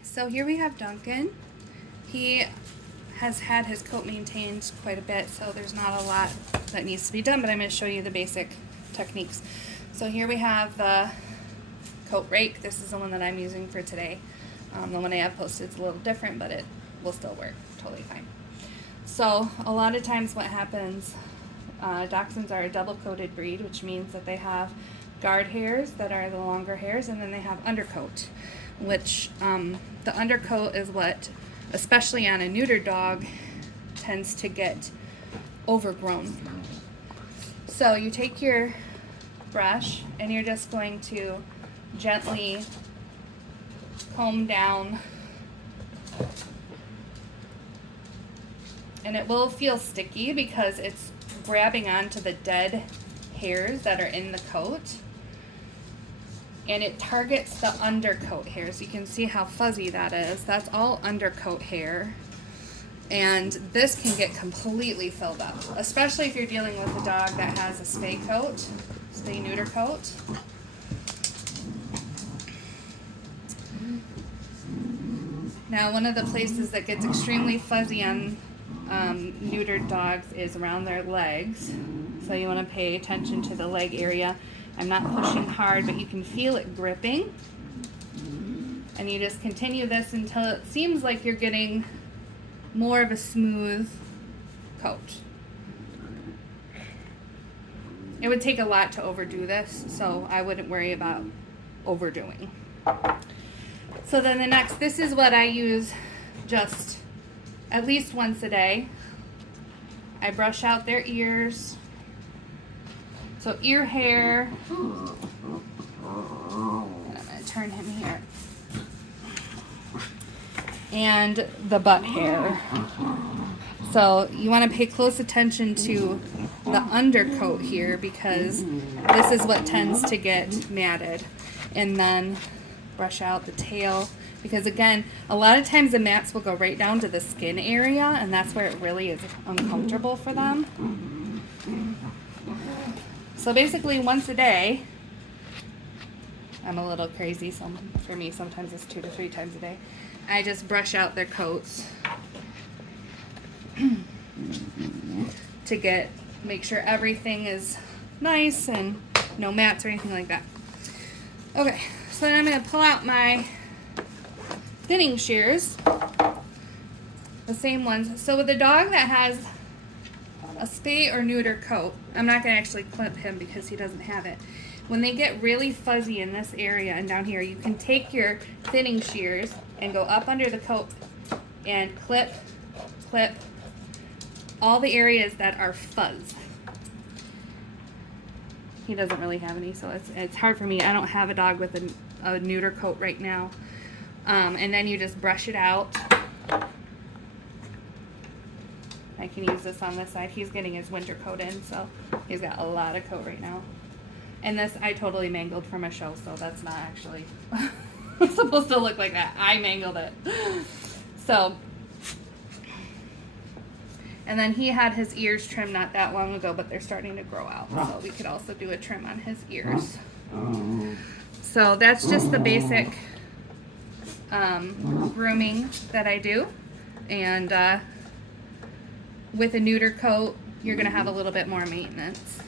Okay, so here we have Duncan. He has had his coat maintained quite a bit, so there's not a lot that needs to be done, but I'm going to show you the basic techniques. So here we have the coat rake. This is the one that I'm using for today. The one I have posted is a little different, but it will still work totally fine. So a lot of times what happens, Dachshunds are a double-coated breed, which means that they have guard hairs that are the longer hairs, and then they have undercoat, which the undercoat is what, especially on a neutered dog, tends to get overgrown. So you take your brush and you're just going to gently comb down, and it will feel sticky because it's grabbing onto the dead hairs that are in the coat, and it targets the undercoat hairs. You can see how fuzzy that is. That's all undercoat hair, and this can get completely filled up, especially if you're dealing with a dog that has a spay coat, spay neuter coat. Now, one of the places that gets extremely fuzzy on neutered dogs is around their legs, so you want to pay attention to the leg area. I'm not pushing hard, but you can feel it gripping, and you just continue this until it seems like you're getting more of a smooth coat. It would take a lot to overdo this, so I wouldn't worry about overdoing. So then the next, this is what I use just at least once a day. I brush out their ears. So ear hair, and I'm going to turn him here, and the butt hair. So you want to pay close attention to the undercoat here, because this is what tends to get matted. And then brush out the tail, because again, a lot of times the mats will go right down to the skin area, and that's where it really is uncomfortable for them. So basically once a day, I'm a little crazy, so for me sometimes it's 2 to 3 times a day, I just brush out their coats to make sure everything is nice and no mats or anything like that. Okay, so then I'm going to pull out my thinning shears, the same ones. So with a dog that has a spay or neuter coat, I'm not going to actually clip him because he doesn't have it. When they get really fuzzy in this area and down here, you can take your thinning shears and go up under the coat and clip all the areas that are fuzz. He doesn't really have any, so it's hard for me. I don't have a dog with a neuter coat right now. And then you just brush it out. I can use this on this side. He's getting his winter coat in, so he's got a lot of coat right now. And this I totally mangled from a show, so that's not actually supposed to look like that. I mangled it. So, and then he had his ears trimmed not that long ago, but they're starting to grow out, so we could also do a trim on his ears. So that's just the basic grooming that I do. And with a neuter coat, you're going to have a little bit more maintenance.